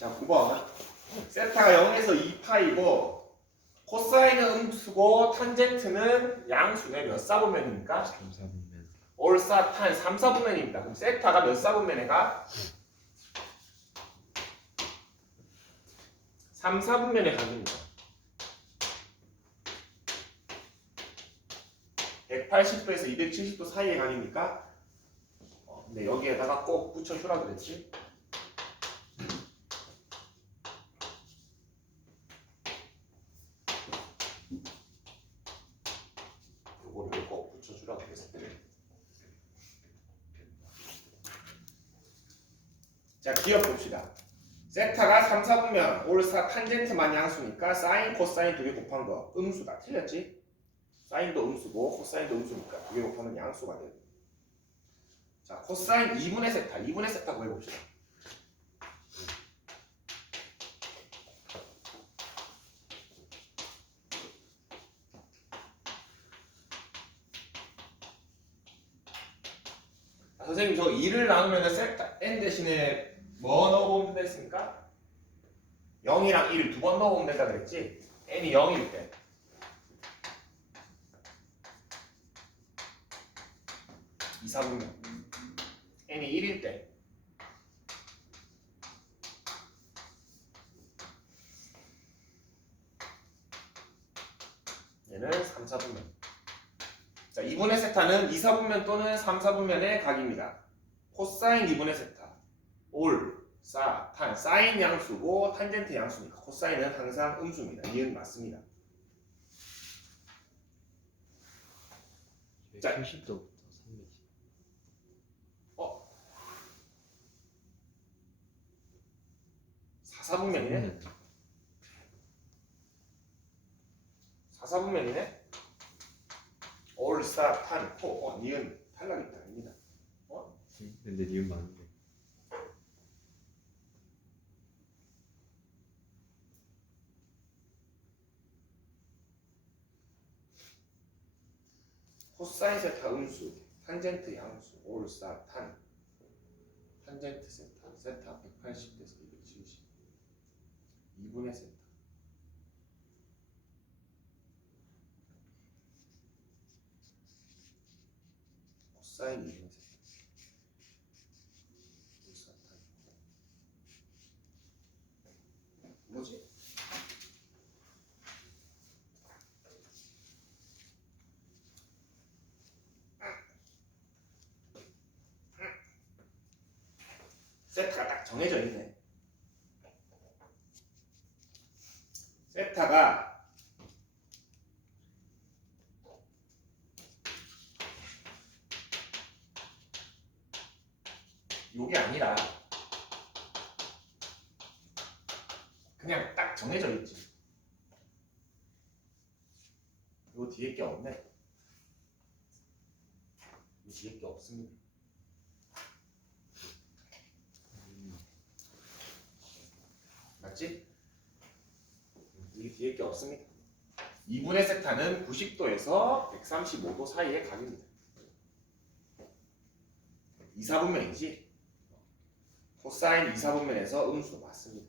자, 9번. 세타가 0에서 2파이고 코사인은 음수고 탄젠트는 양수네. 몇 사분면입니까? 3, 4분면. 올사 탄 3, 4분면입니다. 그럼 세타가 몇 사분면에 가? 3, 4분면에 가입니다. 180도에서 270도 사이에 가니까 근데 여기에다가 꼭 붙여주라 그랬지? 요거를 꼭 붙여주라 그랬어. 자, 기억 봅시다. 세타가 3, 4분면 올사 탄젠트만 양수니까 사인, 코사인 두 개 곱한 거 음수다. 틀렸지? 사인도 음수고 코사인도 음수니까 두 개 곱하면 양수가 돼요. 자, 코사인 2분의 세타, 2분의 세타 구해봅시다. 선생님 저 2를 나누면 세타 n 대신에 뭐 넣어보면 된다 했습니까? 0이랑 1을 두 번 넣어보면 된다 그랬지? n이 0일 때 2, 4분면 n이 1일 때 얘는 3, 4분면. 자, 2분의 세타는 2, 4분면 또는 3, 4분면의 각입니다. 코사인 2분의 세타 올, 사, 탄, 사인 양수고 탄젠트 양수니까 코사인은 항상 음수입니다. 이은 맞습니다. 자. 70도부터 310. 4, 4분면이네? 4, 4분면이네? 올, 사, 탄, 코, 니은 탈락이 아닙니다. 근데 니은 많은데. 코사인 세타 음수, 탄젠트 양수, 올, 사, 탄, 탄젠트 세타, 세타 180에서 270, 2분의 세타. 코사인 2분의 세타. 올, 사, 탄. 뭐지? 세타가 딱 정해져 있네. 세타가 요게 아니라 그냥 딱 정해져 있지. 요 뒤에 게 없네. 요 뒤에 게 없습니다. 맞지? 이 뒤에 게 없습니다. 2분의 세타는 90도에서 135도 사이의 각입니다. 2, 4분면이지? 코사인 2, 4분면에서 음수 맞습니다.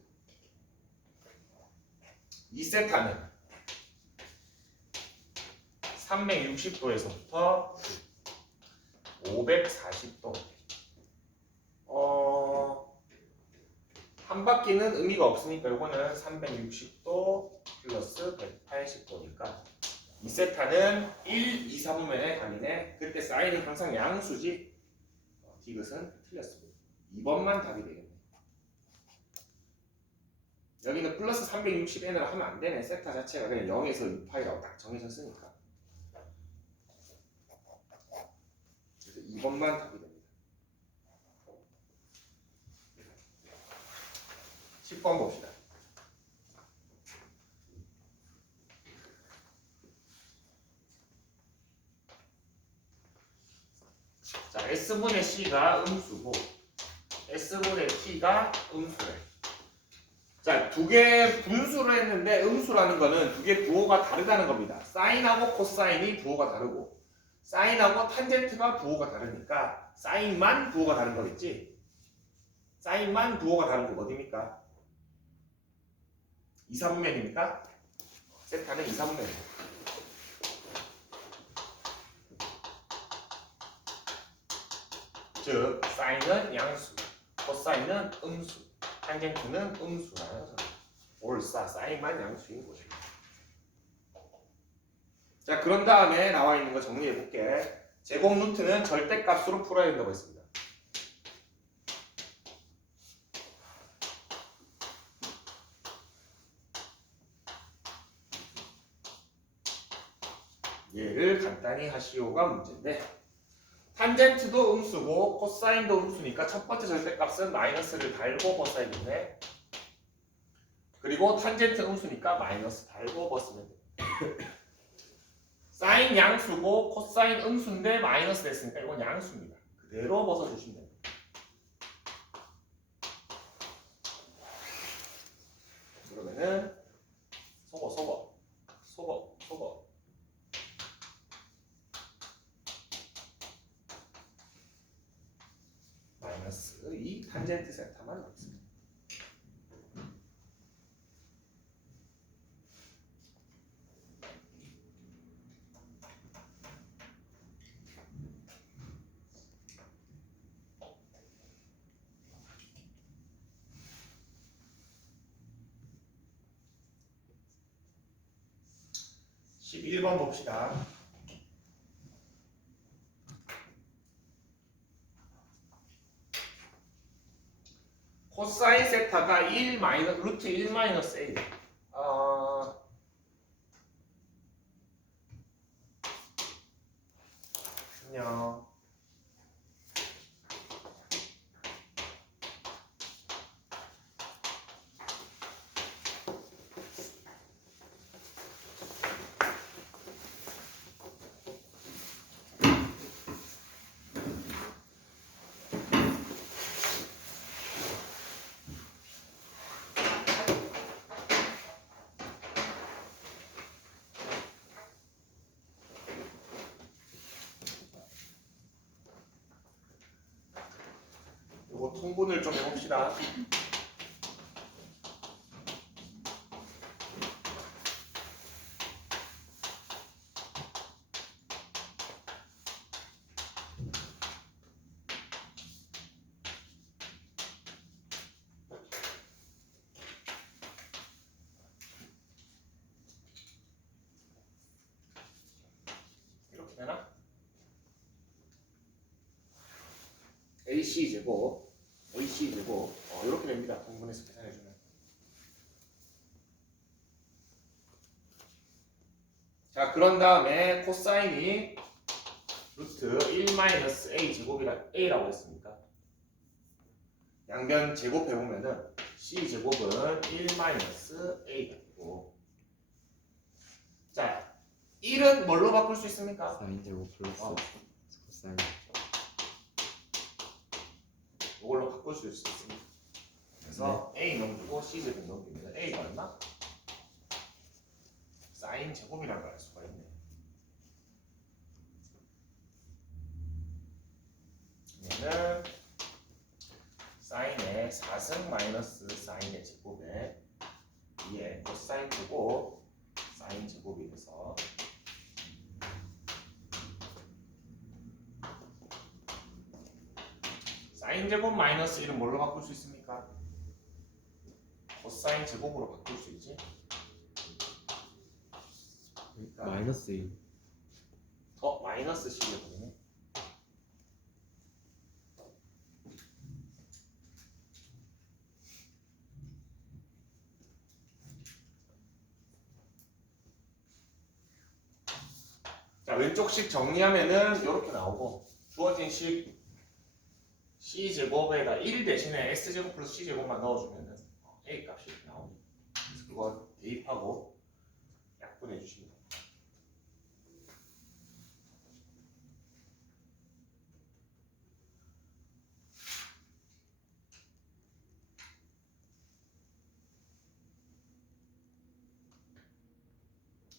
2세타는 360도에서부터 540도. 한 바퀴는 의미가 없으니까 이거는 360도 플러스 180도니까 2세타는 1, 2, 4분면의 각이네. 그때 사인은 항상 양수지. 디귿은 틀렸습니다. 2번만 답이 되겠네. 여기는 플러스 360n으로 하면 안 되네. 세타 자체가 그냥 0에서 2파이라고 딱 정해졌으니까. 그래서 2번만 답이 됩니다. 10번 봅시다. 자, S분의 C가 음수고 S분의 T가 음수래. 자, 두 개 분수를 했는데 음수라는 거는 두 개 부호가 다르다는 겁니다. 사인하고 코사인이 부호가 다르고 사인하고 탄젠트가 부호가 다르니까 사인만 부호가 다른 거겠지? 사인만 부호가 다른 거 어디입니까? 2사분면이니까 세타는 2사분면. 즉 사인은 양수, 코사인은 음수, 탄젠트는 음수라는 옳사 사인만 양수인 것입니다. 자, 그런 다음에 나와 있는 거 정리해 볼게. 제곱 루트는 절대값으로 풀어야 된다고 했습니다. 얘를 간단히 하시오가 문제인데, 탄젠트도 음수고 코사인도 음수니까 첫 번째 절대값은 마이너스를 달고 벗어야겠네. 그리고 탄젠트 음수니까 마이너스 달고 벗으면 돼. 사인 양수고 코사인 음수인데 마이너스 됐으니까 이건 양수입니다. 그대로 벗어주시면 됩니다. 그러면은 속어 마이너스 2 탄젠트 세타만 넣습니다. (11번) 봅시다. 코사인 세타가 1 마이너스 루트 1 마이너스 a. 안녕. 요거 통분을 좀 해봅시다. 이렇게 되나? AC 제곱 이렇게 됩니다. 통분해서 계산해주면. 자, 그런 다음에 코사인이 루트 1 마이너스 a 제곱이라 a라고 했으니까 양변 제곱해 보면은 c 제곱은 1 마이너스 a가 되고, 자 1은 뭘로 바꿀 수 있습니까? 사인 제곱 플러스 코사인. 이걸로 바꿀 수 있습니다. 그래서 a 넘기고 c 제곱 넘기면 a가 얼마? 사인 제곱이라는 걸 알 수가 있네. 그러면은 사인의 4승 마이너스 사인의 제곱에 2의 코사인 제곱 사인 제곱이 돼서 사인 제곱 마이너스 1은 뭘로 바꿀 수 있습니까? 코사인 제곱으로 바꿀 수 있지. 그러니까 마이너스 2. 마이너스 c 제곱이네. 자, 왼쪽식 정리하면은 이렇게 나오고, 주어진 식 c 제곱에다 1 대신에 s 제곱 플러스 c 제곱만 넣어주면은 a 값이 이렇게 나옵니다. 그래서 그거 대입하고 약분해 주시면 됩니다.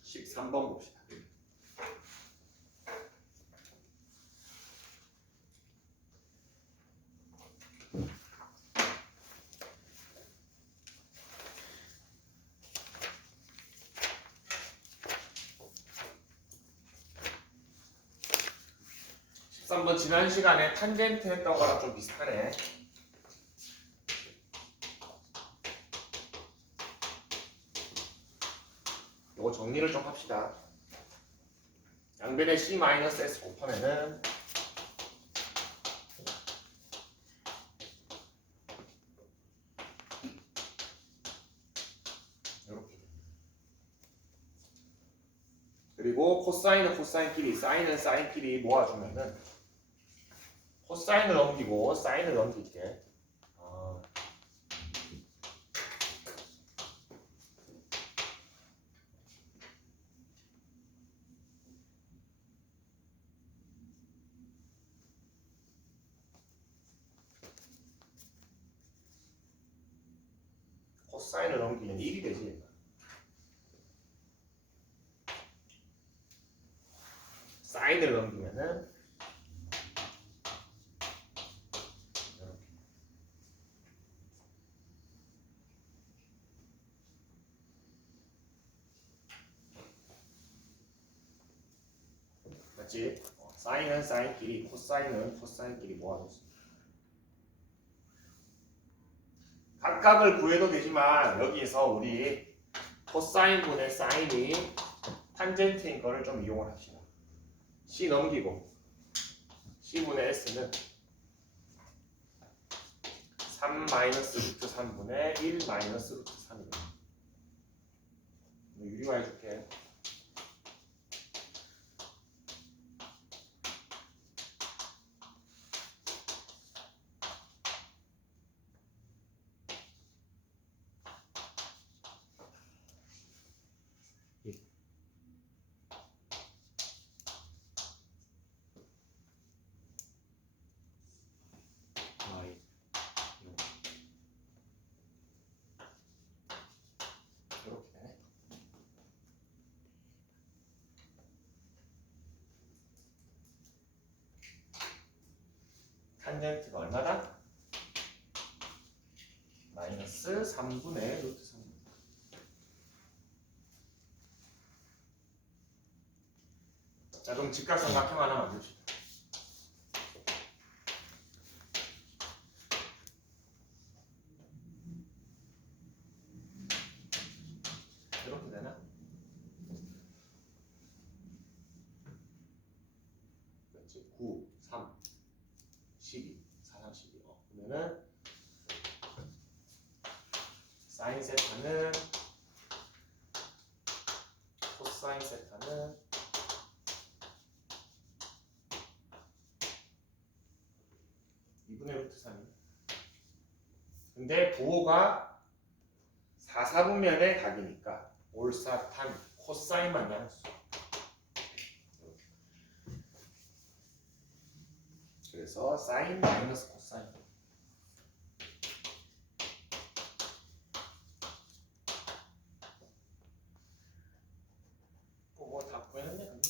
(13번) 봅시다. 그래서 한번 지난 시간에 탄젠트 했던 거랑 좀 비슷하네. 이거 정리를 좀 합시다. 양변에 C-S 곱하면은 이렇게. 그리고 코사인은 코사인끼리, 사인은 사인끼리 모아주면은 코사인을 넘기고 사인을 넘길게. 코사인을 넘기면 1이 되지. 사인을 넘기면은 이렇게. 맞지? 사인은 사인끼리, 코사인은 코사인끼리 모아줬습니다. 각각을 구해도 되지만 여기에서 우리 코사인분의 사인이 탄젠트인 거를 좀 이용을 합시다. C 넘기고 C분의 S는 3 마이너스 루트 3분의 1 마이너스 루트 3이다. 유리화 해줄게. Y 이렇게 되네. 탄젠트가 얼마다? 마이너스 3분의 루트 3. 자, 그럼 직각삼각형 하나 만듭시다. 이렇게 되나? 그렇지. 9, 3, 12, 4, 3, 12. 그러면은 사인 세타는 코사인 세타는 2분의 루트 3이야. 근데 부호가 4, 4분면의 각이니까 올사탄 코사인만 양수. 그래서 사인 마이너스 코사인. 뭐 다 구해냈네.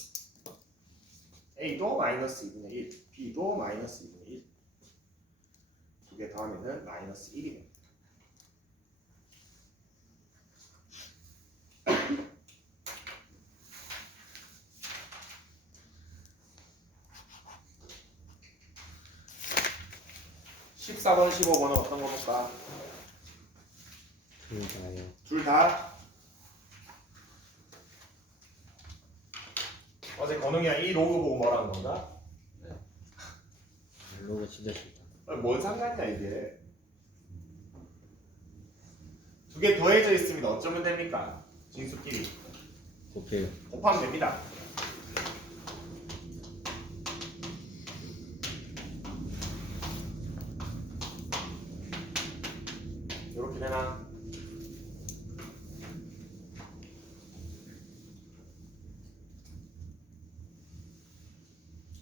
A도 마이너스 2분의 1, B도 마이너스 2분의 1. 두 개 더하면은 마이너스 1이 됩니다. (14번) (15번은) 어떤 거 볼까? 둘 다요. 둘 다. 어제 건웅이랑 이 로그 보고 뭐라는 건가? 로고 진짜 싫다. 뭔 상관이야 이게. 두 개 더해져 있으면 어쩌면 됩니까? 진수끼리 곱해요. 곱하면 됩니다. 이렇게 되나?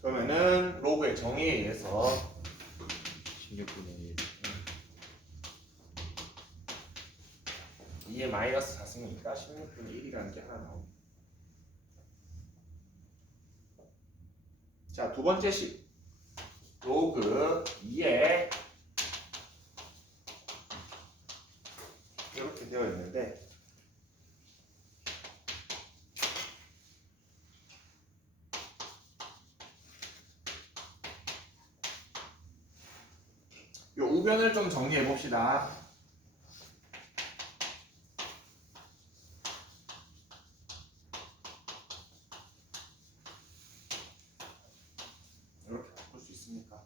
그러면은 로그의 정의에 의해서 16분의 1. 2의 마이너스 4승이니까 16분의 1이라는 게 하나 나옵니다. 자, 두 번째 식. 로그 2에 이렇게 되어 있는데 요 우변을 좀 정리해 봅시다. 이렇게 바꿀 수 있습니까?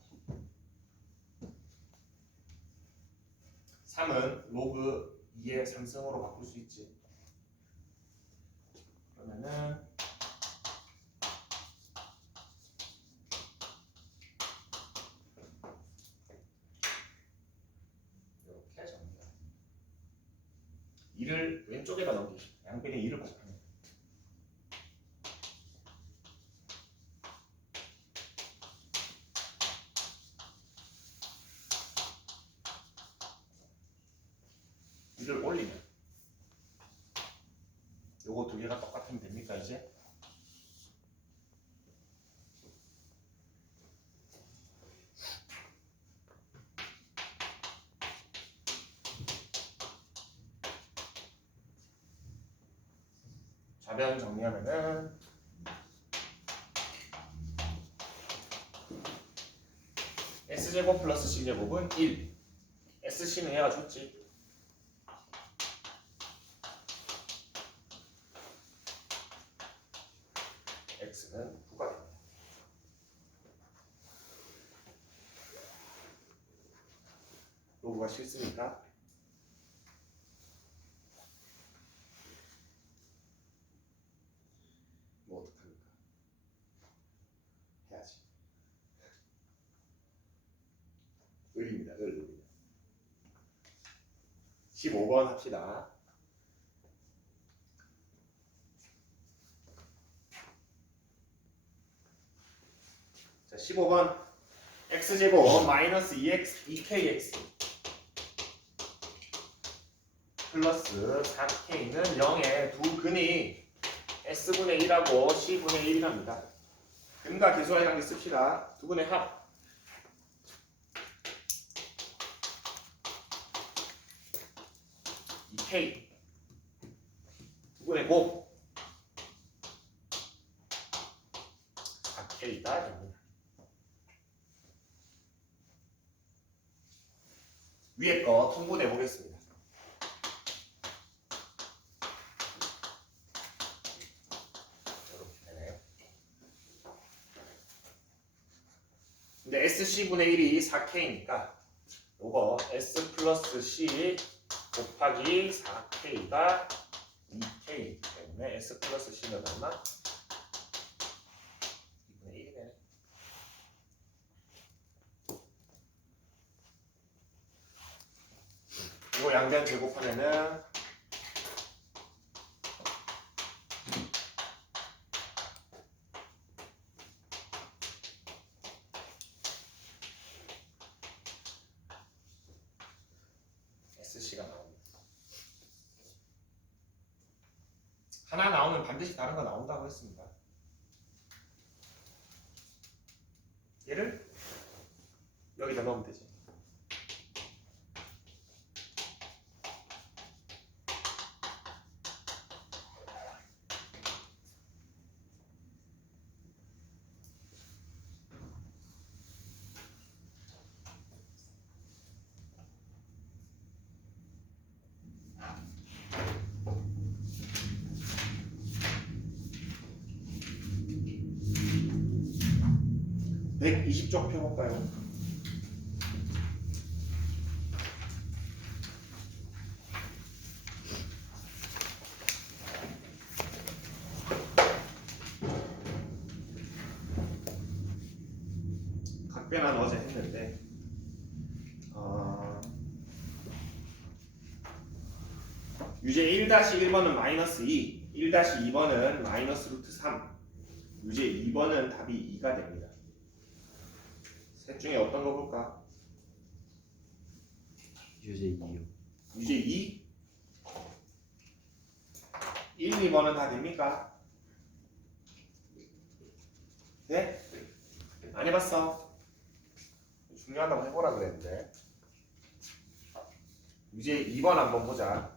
3은 로그 2의 3승으로 바꿀 수 있지. 그러면은 이렇게 정리해. 2를 왼쪽에다 넘기시. 양변에 2를 곱하면 이를 올리면 요거 두 개가 똑같으면 됩니까 이제? 좌변 정리하면은 S제곱 플러스 C제곱은 1. SC는 얘가 줬지. X는 9가 됩니다. 로그가 싫습니까? 뭐 어떡합니까? 해야지. 을입니다. 을. 15번 합시다. 자, 15번 x제곱 마이너스 2x 2kx 플러스 4k는 0의 두 근이 s분의 1하고 c분의 1이랍니다. 근과 계수와의 관계 씁시다. 두 근의 합. K 두 근의 곱 4K가 됩니다. 위에 거 통분해 보겠습니다. 이렇게 되네요. 근데 SC분의 1이 4K니까 요거 S 플러스 C 곱하기 4K가 2K 때문에 S 플러스 C는 얼마? 2분의 1이 되네. 이거 양변 제곱하면은 SC가 나옵니다. 하나 나오면 반드시 다른 거 나온다고 했습니다. 얘를 여기다 넣으면 되지. 백 120쪽 펴볼까요? 각변은 어제 했는데 유제 1-1번은 마이너스 2, 1-2번은 마이너스 루트 3, 유제 2번은 답이 2가 됩니다. 셋 중에 어떤 거 볼까? 유제 2요. 유제 2? 1, 2번은 다 됩니까? 네? 안 해봤어? 중요하다고 해보라 그랬는데 유제 2번 한번 보자.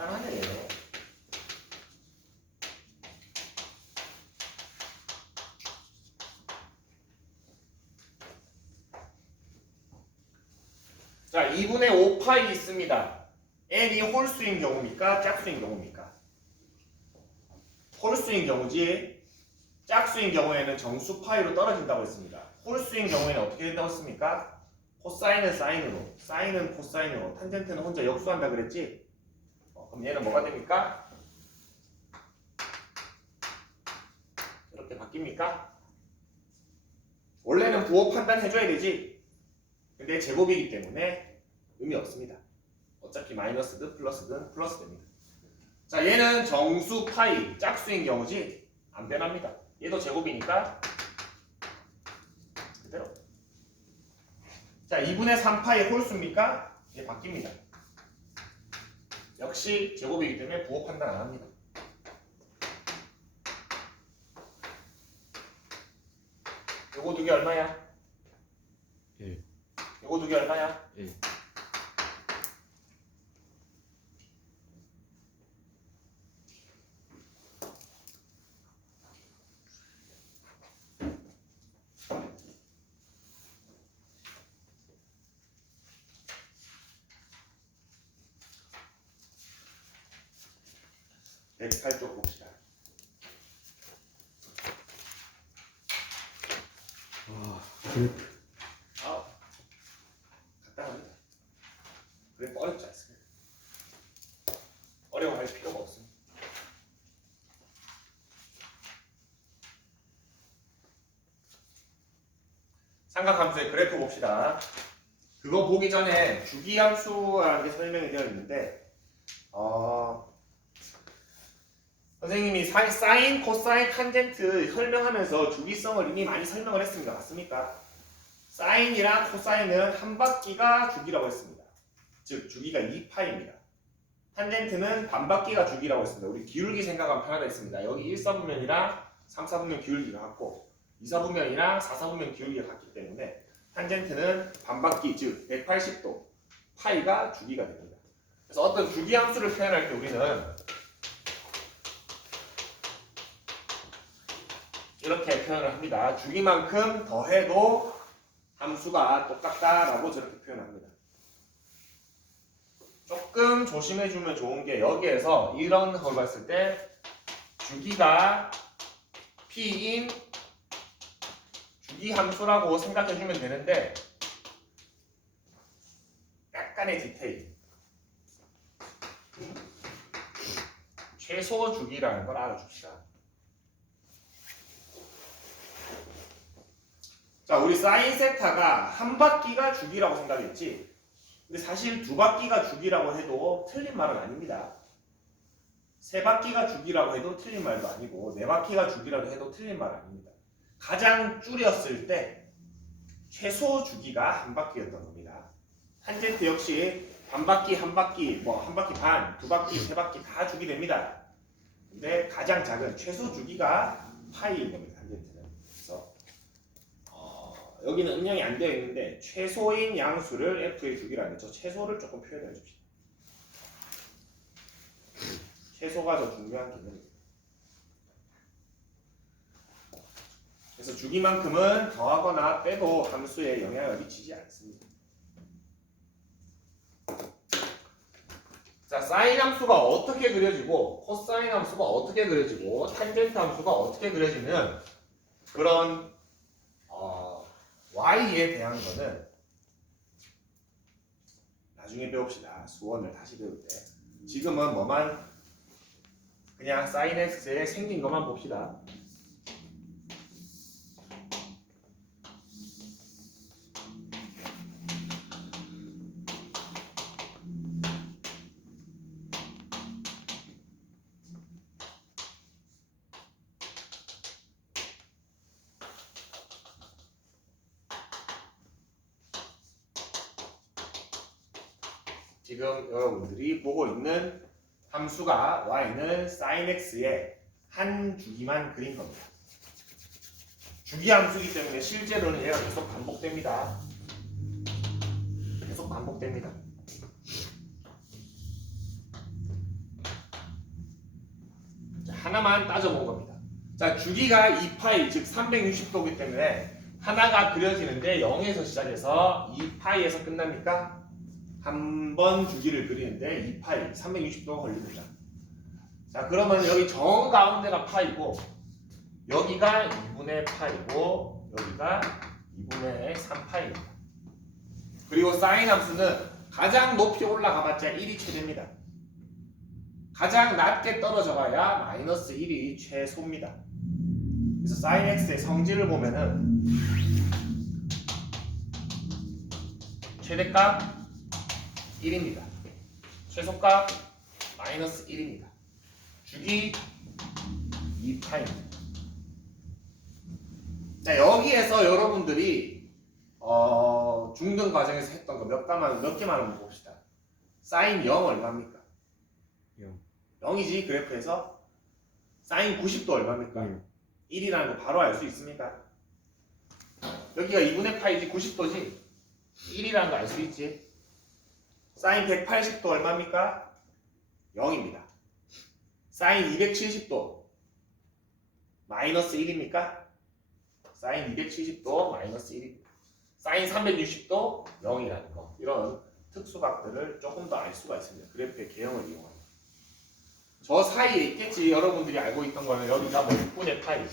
간단하네. 자, 2분의 5파이 있습니다. n이 홀수인 경우입니까? 짝수인 경우입니까? 홀수인 경우지. 짝수인 경우에는 정수 파이로 떨어진다고 했습니다. 홀수인 경우에는 어떻게 된다고 했습니까? 코사인은 사인으로, 사인은 코사인으로, 탄젠트는 혼자 역수한다 그랬지? 그럼 얘는 뭐가 됩니까? 이렇게 바뀝니까? 원래는 부호 판단해줘야 되지. 근데 제곱이기 때문에 의미 없습니다. 어차피 마이너스든 플러스든 플러스 됩니다. 자, 얘는 정수 파이, 짝수인 경우지 안 변합니다. 얘도 제곱이니까 그대로. 자, 2분의 3파이 홀수입니까? 얘 바뀝니다. 역시 제곱이기 때문에 부호 판단 안 합니다. 요거 두 개 얼마야? 1. 요거 두 개 얼마야? 1. 네, 108쪽 봅시다. 그래프. 간단합니다. 그래 어렵지 않습니다. 어려워할 필요가 없습니다. 삼각함수의 그래프 봅시다. 그거 보기 전에 주기함수라는 게 설명이 되어 있는데 선생님이 사인, 코사인, 탄젠트 설명하면서 주기성을 이미 많이 설명을 했습니다. 맞습니까? 사인이랑 코사인은 한 바퀴가 주기라고 했습니다. 즉 주기가 2파입니다. 탄젠트는 반바퀴가 주기라고 했습니다. 우리 기울기 생각하면 편하다 했습니다. 여기 1사분면이랑 3사분면 기울기가 같고 2사분면이랑 4사분면 기울기가 같기 때문에 탄젠트는 반바퀴 즉 180도 파이가 주기가 됩니다. 그래서 어떤 주기함수를 표현할 때 우리는 이렇게 표현을 합니다. 주기만큼 더해도 함수가 똑같다라고 저렇게 표현합니다. 조금 조심해주면 좋은 게 여기에서 이런 걸 봤을 때 주기가 p인 주기함수라고 생각해주면 되는데 약간의 디테일 최소 주기라는 걸 알아줍시다. 자, 우리 사인 세타가 한 바퀴가 주기라고 생각했지. 근데 사실 두 바퀴가 주기라고 해도 틀린 말은 아닙니다. 세 바퀴가 주기라고 해도 틀린 말도 아니고 네 바퀴가 주기라고 해도 틀린 말은 아닙니다. 가장 줄였을 때 최소 주기가 한 바퀴였던 겁니다. 탄젠트 역시 반 바퀴, 한 바퀴, 뭐 한 바퀴 반, 두 바퀴, 세 바퀴 다 주기 됩니다. 근데 가장 작은 최소 주기가 파이인 겁니다. 탄젠트는. 그래서 여기는 응용이 안 되어 있는데 최소인 양수를 F의 주기라는 저 최소를 조금 표현해 줍시다. 최소가 더 중요한 개념입니다. 그래서 주기만큼은 더하거나 빼도 함수에 영향을 미치지 않습니다. 자, 사인 함수가 어떻게 그려지고 코사인 함수가 어떻게 그려지고 탄젠트 함수가 어떻게 그려지는 그런 y에 대한 거는 나중에 배웁시다. 수원을 다시 배울 때. 지금은 뭐만 그냥 sin x에 생긴 것만 봅시다. 지금 여러분들이 보고 있는 함수가 y는 sin x의 한 주기만 그린 겁니다. 주기 함수이기 때문에 실제로는 얘가 계속 반복됩니다. 계속 반복됩니다. 하나만 따져본 겁니다. 자, 주기가 2파이 즉 360도이기 때문에 하나가 그려지는데 0에서 시작해서 2파이에서 끝납니까? 한 번 주기를 그리는데 2파이 360도가 걸립니다. 자, 그러면 여기 정 가운데가 파이고 여기가 2분의 파이고 여기가 2분의 3파이입니다. 그리고 사인 함수는 가장 높이 올라가봤자 1이 최대입니다. 가장 낮게 떨어져 봐야 마이너스 1이 최소입니다. 그래서 사인 x의 성질을 보면은 최대값 1입니다. 최소값 마이너스 1입니다. 주기 2파입니다. 자, 여기에서 여러분들이 중등 과정에서 했던 거 몇 개만 한번 봅시다. 사인 0 얼마입니까? 0이지. 그래프에서 사인 90도 얼마입니까? 1이라는 거 바로 알 수 있습니까? 여기가 2분의 파이지 90도지 1이라는 거 알 수 있지. 사인 180도 얼마입니까? 0입니다. 사인 270도 마이너스 1입니까? 사인 270도 마이너스 1입니다. 사인 360도 0이라는 거. 이런 특수각들을 조금 더 알 수가 있습니다. 그래프의 개형을 이용합니다. 저 사이에 있겠지. 여러분들이 알고 있던 거는 여기가 뭐 6분의 파이,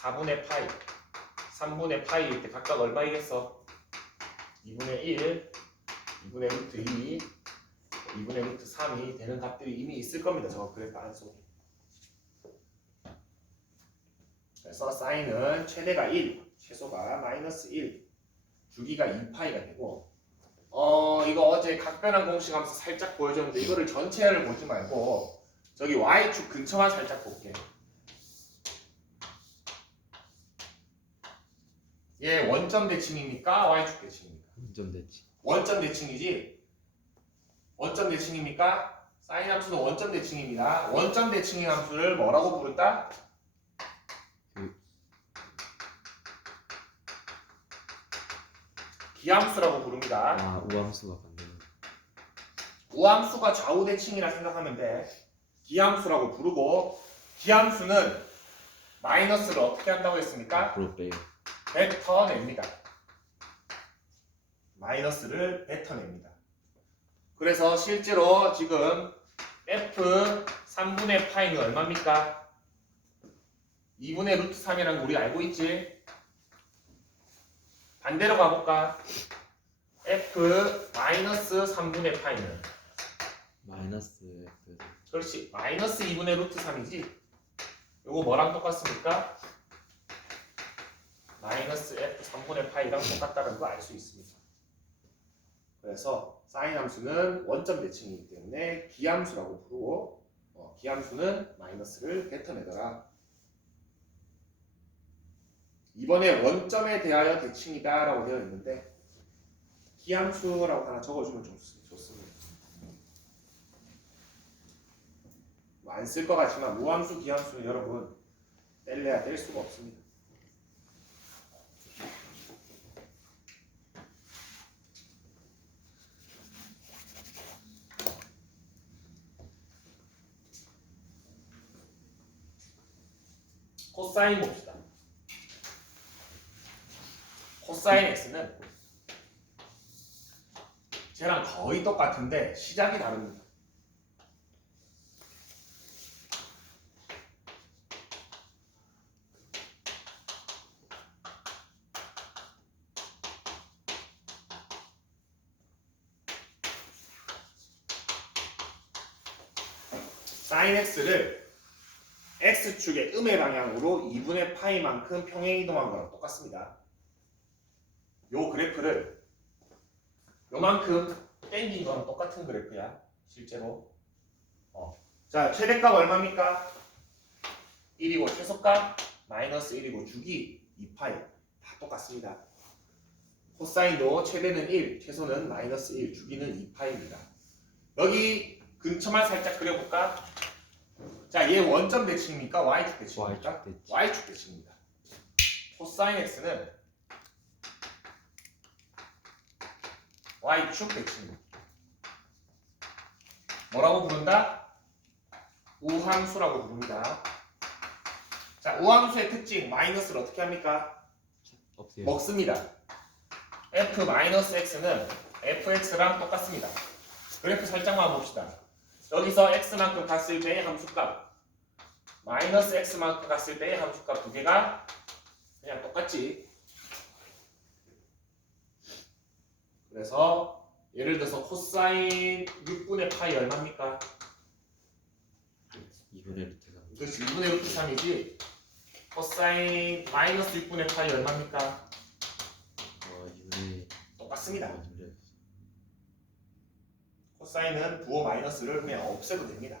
4분의 파이, 3분의 파이일 때 각각 얼마이겠어? 2분의 1, 2분의 루트 2, 2분의 루트 3이 되는 값들이 이미 있을 겁니다. 저 그래프 안속에. 그래서 사인은 최대가 1, 최소가 마이너스 1, 주기가 2파이가 되고 이거 어제 각변환 공식 하면서 살짝 보여줬는데 이거를 전체를 보지 말고 저기 y축 근처만 살짝 볼게. 얘 원점 대칭입니까? y축 대칭입니까? 원점 대칭. 원점 대칭이지. 원점 대칭입니까? 사인 함수는 원점 대칭입니다. 원점 대칭의 함수를 뭐라고 부른다? 기함수라고 부릅니다. 아, 우함수가 반대로. 우함수가 좌우 대칭이라 생각하면 돼. 기함수라고 부르고 기함수는 마이너스를 어떻게 한다고 했습니까? 앞으로 빼요. 뱉어냅니다. 마이너스를 뱉어냅니다. 그래서 실제로 지금 f 3분의 파이는 얼마입니까? 2분의 루트 3이라는 거 우리 알고 있지? 반대로 가볼까? f 마이너스 3분의 파이는 마이너스 F. 그렇지. 마이너스 2분의 루트 3이지. 요거 뭐랑 똑같습니까? 마이너스 f 3분의 파이랑 똑같다는 거 알 수 있습니다. 그래서 사인 함수는 원점 대칭이기 때문에 기함수라고 부르고 기함수는 마이너스를 뱉어내더라. 이번에 원점에 대하여 대칭이다 라고 되어 있는데 기함수라고 하나 적어주면 좋습니다. 안 쓸 것 같지만 무함수 기함수는 여러분 뗄래야 뗄 수가 없습니다. 코사인 봅시다. 코사인 x는 쟤랑 거의 똑같은데 시작이 다릅니다. 사인 x를 x축의 음의 방향으로 2분의 파이만큼 평행 이동한 거랑 똑같습니다. 요 그래프를 요만큼 땡긴 거랑 똑같은 그래프야. 실제로. 자, 최대값 얼마입니까? 1이고 최소값 마이너스 1이고 주기 2파이 다 똑같습니다. 코사인도 최대는 1, 최소는 마이너스 1, 주기는 2파이입니다. 여기 근처만 살짝 그려볼까? 자, 얘 원점 대칭입니까? y축 대칭입니까? Y축 대칭. y축 대칭입니다. 코사인 x는 y축 대칭입니다. 뭐라고 부른다? 우함수라고 부릅니다. 자, 우함수의 특징 마이너스를 어떻게 합니까? 없애요. 먹습니다. f-x는 fx랑 똑같습니다. 그래프 살짝만 봅시다. 여기서 x만큼 갔을 때의 함수값 마이너스 x만큼 갔을 때의 함수값 두 개가 그냥 똑같지. 그래서 예를 들어서 코사인 6분의 파이 얼마입니까? 2분의 루트 3. 그렇지, 2분의 루트 3이지. 코사인 마이너스 6분의 파이 얼마입니까? 2분의 똑같습니다. 코사인은 부호 마이너스를 그냥 없애도 됩니다.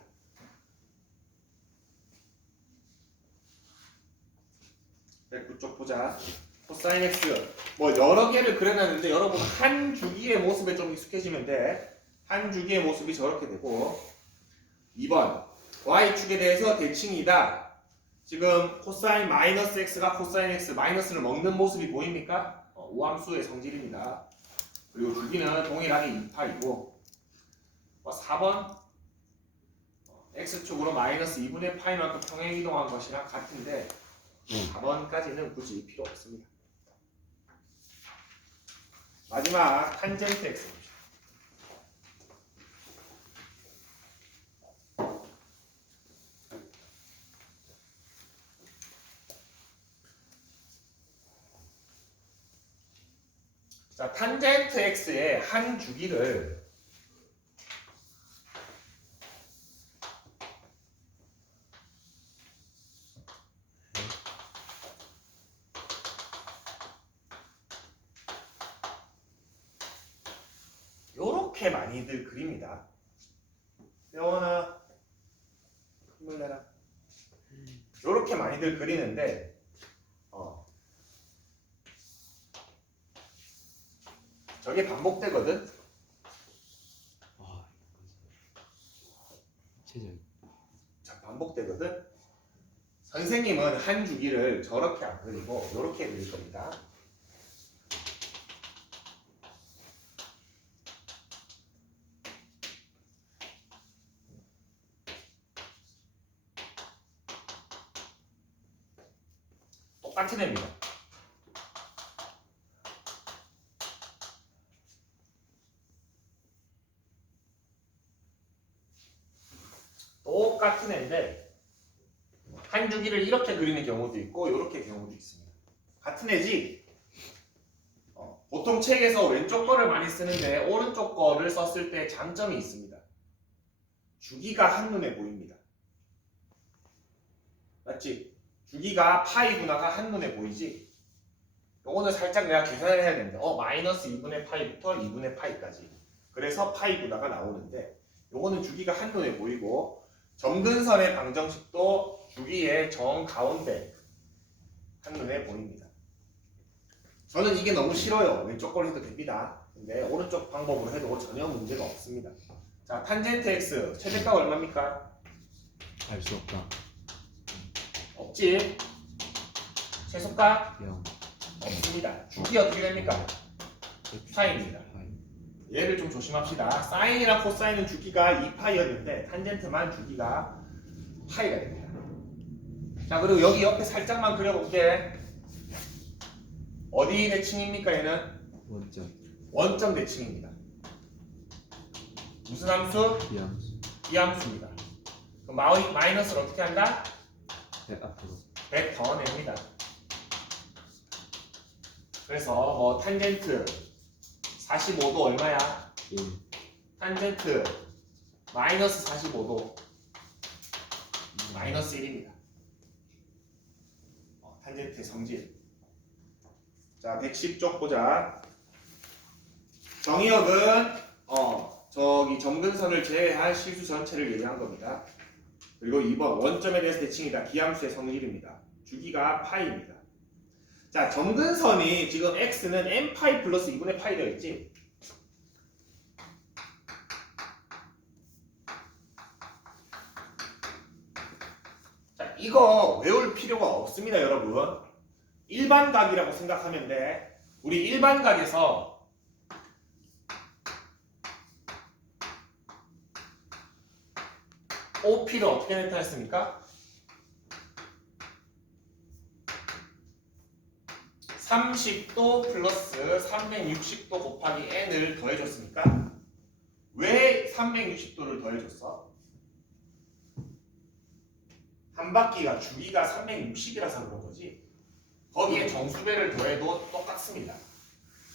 그쪽 보자. 코사인 x 뭐 여러 개를 그려놨는데 여러분 한 주기의 모습에 좀 익숙해지면 돼. 한 주기의 모습이 저렇게 되고 2번 y축에 대해서 대칭이다. 지금 코사인 마이너스 x가 코사인 x 마이너스를 먹는 모습이 보입니까? 우함수의 성질입니다. 그리고 주기는 동일하게 2파이고 4번 x축으로 마이너스 2분의 파이만큼 평행 이동한 것이랑 같은데 4번까지는 굳이 필요 없습니다. 마지막 탄젠트 x 봅시다. 자, 탄젠트 x의 한 주기를 요렇게 많이들 그립니다. 여원아 힘을 내라. 요렇게 많이들 그리는데 저게 반복되거든. 체적. 자, 반복되거든. 선생님은 한 주기를 저렇게 안 그리고 요렇게 그릴 겁니다. 똑같은 애입니다. 똑같은 애인데 한 주기를 이렇게 그리는 경우도 있고 이렇게 경우도 있습니다. 같은 애지. 보통 책에서 왼쪽 거를 많이 쓰는데 오른쪽 거를 썼을 때 장점이 있습니다. 주기가 한눈에 보입니다. 맞지? 주기가 파이구나가 한눈에 보이지? 요거는 살짝 내가 계산을 해야 되는데 마이너스 2분의 파이부터 2분의 파이까지 그래서 파이구나가 나오는데 요거는 주기가 한눈에 보이고 점근선의 방정식도 주기의 정가운데 한눈에 보입니다. 저는 이게 너무 싫어요. 왼쪽 걸로 해도 됩니다. 근데 오른쪽 방법으로 해도 전혀 문제가 없습니다. 자, 탄젠트 x 최대값 얼마입니까? 알 수 없다. 없지. 최소값 0. 없습니다. 주기 어떻게 됩니까? 파이입니다. 얘를 좀 조심합시다. 사인이랑 코사인은 주기가 2파이였는데 탄젠트만 주기가 파이가 됩니다. 자, 그리고 여기 옆에 살짝만 그려볼게. 어디 대칭입니까? 얘는 원점. 원점 대칭입니다. 무슨 함수? 비함수. 비함수입니다. 그럼 마이너스를 어떻게 한다? 100 앞으로. 100 더 냅니다. 그래서 뭐 탄젠트 45도 얼마야? 1. 탄젠트 마이너스 45도 마이너스 1입니다. 탄젠트의 성질. 자, 110쪽 보자. 정의역은 저기 점근선을 제외한 실수 전체를 얘기한 겁니다. 그리고 2번 원점에 대해서 대칭이다. 기함수의 성질입니다. 주기가 파이입니다. 자, 점근선이 지금 x는 n파이 플러스 2분의 파이 되어 있지. 자, 이거 외울 필요가 없습니다, 여러분. 일반각이라고 생각하면 돼. 우리 일반각에서 OP를 어떻게 나타냈습니까? 30도 플러스 360도 곱하기 n을 더해줬습니까? 왜 360도를 더해줬어? 한 바퀴가 주기가 360이라서 그런 거지. 거기에 정수배를 더해도 똑같습니다.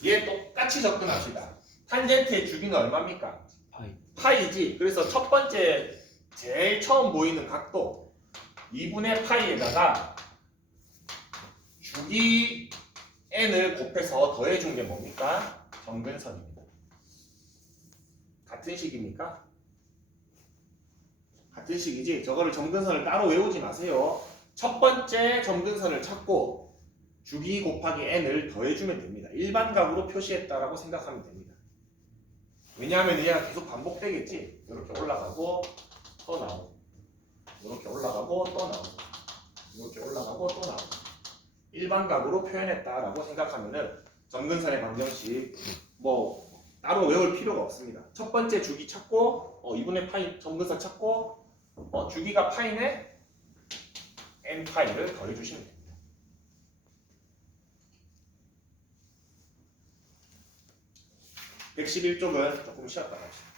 얘 똑같이 접근합시다. 탄젠트의 주기는 얼마입니까? 파이. 파이지. 그래서 첫 번째 제일 처음 보이는 각도 2분의 파이에다가 주기 n을 곱해서 더해준 게 뭡니까? 정근선입니다. 같은 식입니까? 같은 식이지. 저거를 정근선을 따로 외우지 마세요. 첫 번째 정근선을 찾고 주기 곱하기 n을 더해주면 됩니다. 일반각으로 표시했다라고 생각하면 됩니다. 왜냐하면 얘가 계속 반복되겠지. 이렇게 올라가고 또 나오고, 이렇게 올라가고 또 나오고, 이렇게 올라가고 또 나오고. 일반각으로 표현했다라고 생각하면은 정근선의 방정식 뭐 따로 외울 필요가 없습니다. 첫 번째 주기 찾고 2분의 파이 정근선 찾고 주기가 파이네 n 파이를 더해주시면 됩니다. 111쪽은 조금 쉬었다 갑시다.